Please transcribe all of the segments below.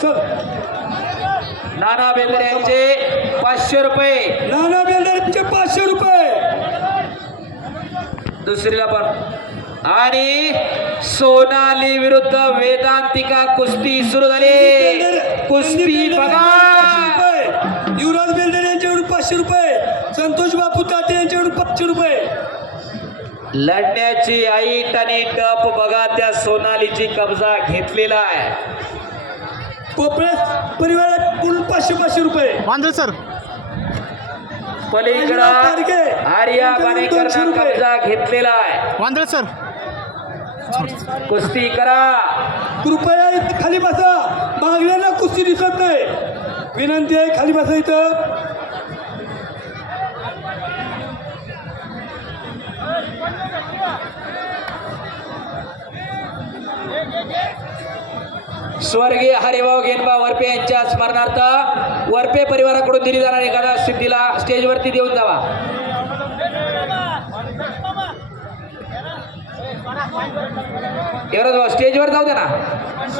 चल. नाना बेंद्रे यांचे 500 रुपये. नाना बेंद्रेचे 500 रुपये. दुसरीला पण. आणि सोनाली विरुद्ध वेदांतिका कुस्ती सुरू झाली. कुस्ती बघा. युवराज बेंद्रे यांच्याकडून 500 रुपये. संतोष बापू ताटे यांच्याकडून 500 रुपये. लढण्याची ऐट आणि टप बघा त्या सोनालीची कब्जा घेतलेला आहे. कोपळे परिवाराकडून 500 रुपये. वांदळ सर पलीकडं आर्या बाणेकरनं कब्जा घेतलेला आहे. वांदळ सर कुस्ती करा. कृपया इथं खाली बसा. मागल्याला कुस्ती दिसत नाही. विनंती आहे खाली बसा इथं. स्वर्गीय हरिभाऊ गेनबा वरपे यांच्या स्मरणार्थ वरपे परिवाराकडून दिली जाणारी एखादा सिद्धीला स्टेजवरती देऊन जावा. एवढं भाऊ स्टेजवर जाऊ दे ना.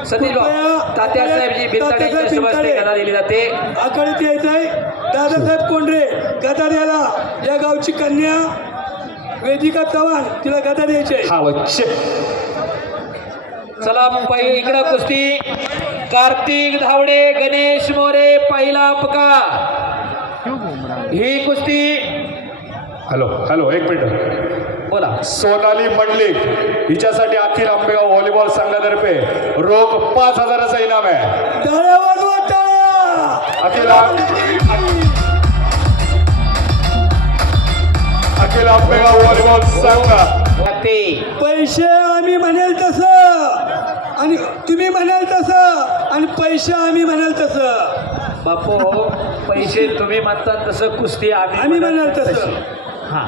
सतीश भाऊ तात्यासाहेबजी बिनताडे यांच्या शुभ हस्ते गदा दिली जाते. आखाड्यात यायचं आहे. दादासाहेब कोंडरे गदा द्यायला. या गावची कन्या वेदिका चव्हाण तिला गदा द्यायची आहे. चला इकडं कुस्ती. कार्तिक धावडे गणेश मोरे पहिला पुकार. ही कुस्ती. हॅलो हॅलो एक मिनिट बोला. सोनाली मंडलिक हिच्यासाठी अखिल आंबेगाव व्हॉलीबॉल संघातर्फे रोख 5,000चा इनाम आहे. टाळ्या वाजवा, टाळ्या. अखिल आंबेगाव व्हॉलीबॉल संघ. पैसे आम्ही म्हणाल तसं आणि तुम्ही म्हणाल तसं आणि पैसे आम्ही म्हणाल तसं. बापू पैसे तुम्ही म्हणतात तसं कुस्ती आम्ही म्हणाल तसं. हा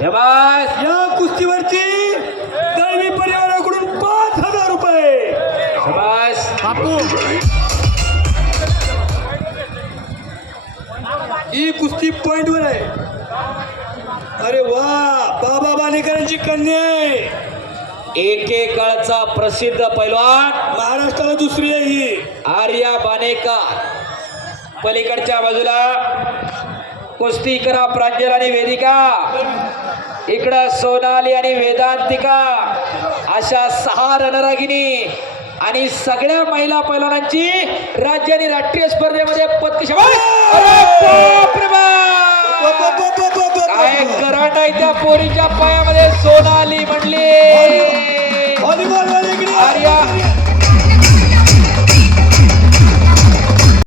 हे बस. या कुस्तीवरची दळवी परिवाराकडून 5,000 रुपये. बस बापू ही कुस्ती पॉइंटवर आहे. अरे वा. बाबा बाणेकरांची कन्या आहे. एकेकाळचा प्रसिद्ध पैलवान. महाराष्ट्राला दुसरी आहे ही. आर्या बाणेकर. पलीकडच्या बाजूला कुस्ती करा प्रांजल आणि वेदिका. इकडं सोनाली आणि वेदांतिका. अशा 6 रणरागिणी आणि सगळ्या महिला पैलवानांची राज्य आणि राष्ट्रीय स्पर्धेमध्ये काय करंट आहे त्या पोरीच्या पायामध्ये. सोनाली म्हणली व्हॉलीबॉल आर्या